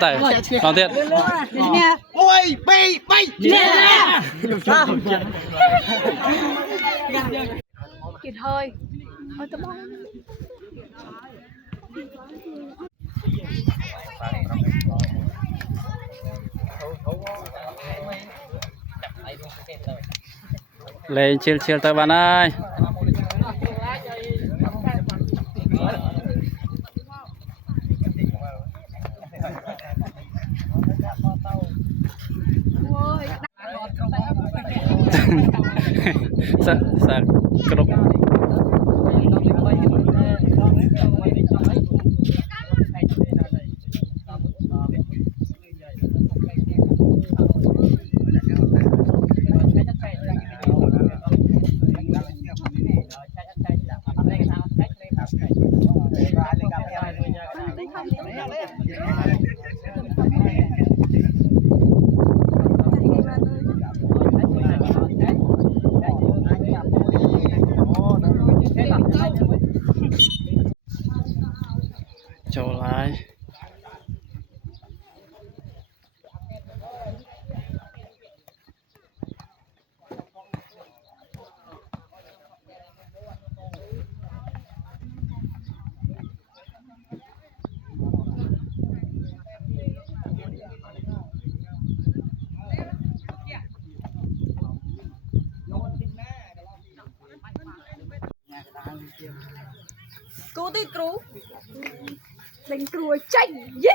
tại còn tiện ôi bay bay kịp hơi ôi tao mong lên chill chill tới bạn ơi. Sợ sợ cục chỗ lại cứu tí cứu đánh cua chạy gì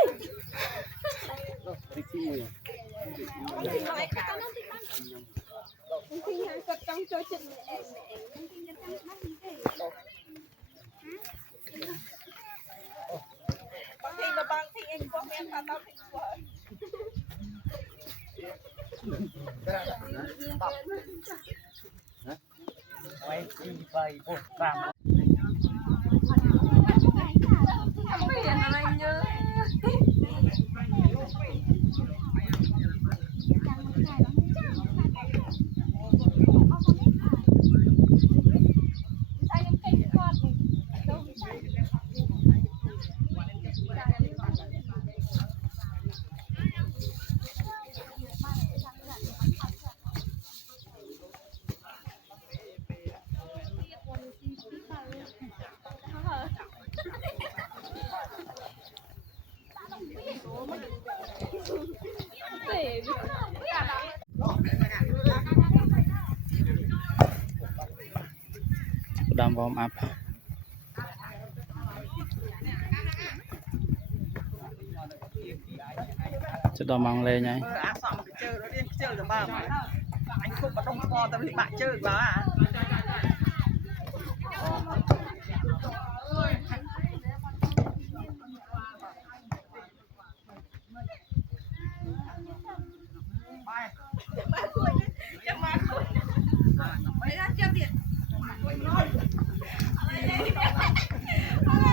đang warm up cho đò mang lên nhảy anh không có đông co tao bị bạn chơi quá à